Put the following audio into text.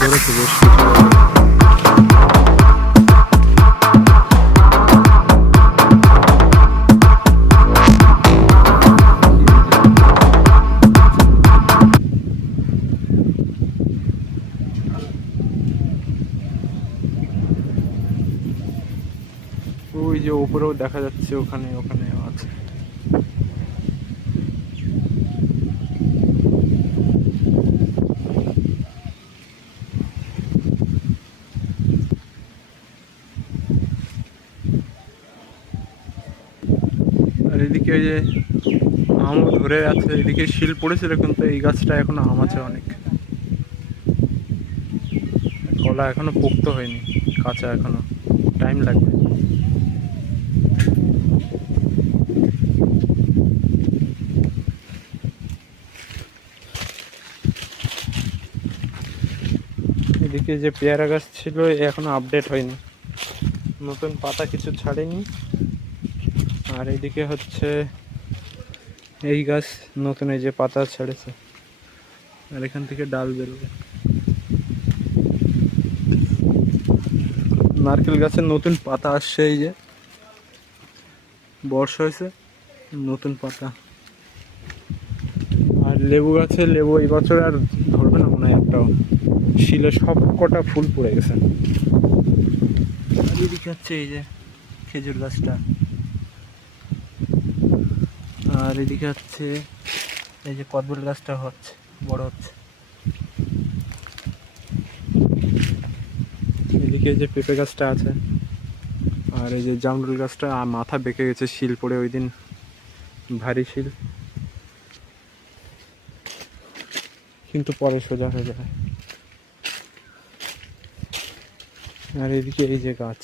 ধরেছে বেশ ওই যে উপরেও দেখা যাচ্ছে, ওখানে ওখানে আছে। আর এদিকে ওই যে আমও ধরে আছে, এদিকে শিল পড়েছিল কিন্তু এই গাছটা এখনো আম আছে অনেক। কলা এখনো পোক্ত হয়নি, কাঁচা এখনো, টাইম লাগবে। এদিকে যে পেয়ারা গাছ ছিল এখনো আপডেট হয়নি, নতুন পাতা কিছু ছাড়েনি। আর এইদিকে হচ্ছে এই গাছ নতুন এই যে পাতা ছেড়েছে, আর এখান থেকে ডাল বেরোবে। নারকেল গাছের নতুন পাতা আসছে, এই যে বর্ষা হয়েছে, নতুন পাতা। আর লেবু গাছে লেবু এই বছর আর ধরবে না মনে হয় একটাও, শিলে সব কটা ফুল পড়ে গেছে। আর এদিকে হচ্ছে এই যে খেজুর গাছটা, আর এদিকে হচ্ছে এই যে কদবেল গাছটা হচ্ছে, বড় হচ্ছে। এদিকে যে পেঁপে গাছটা আছে, আর এই যে জামরুল গাছটা মাথা বেঁকে গেছে, শিল পড়ে ওই দিন, ভারী শিল, কিন্তু পরে সোজা হয়ে যায়। আর এদিকে এই যে গাছ,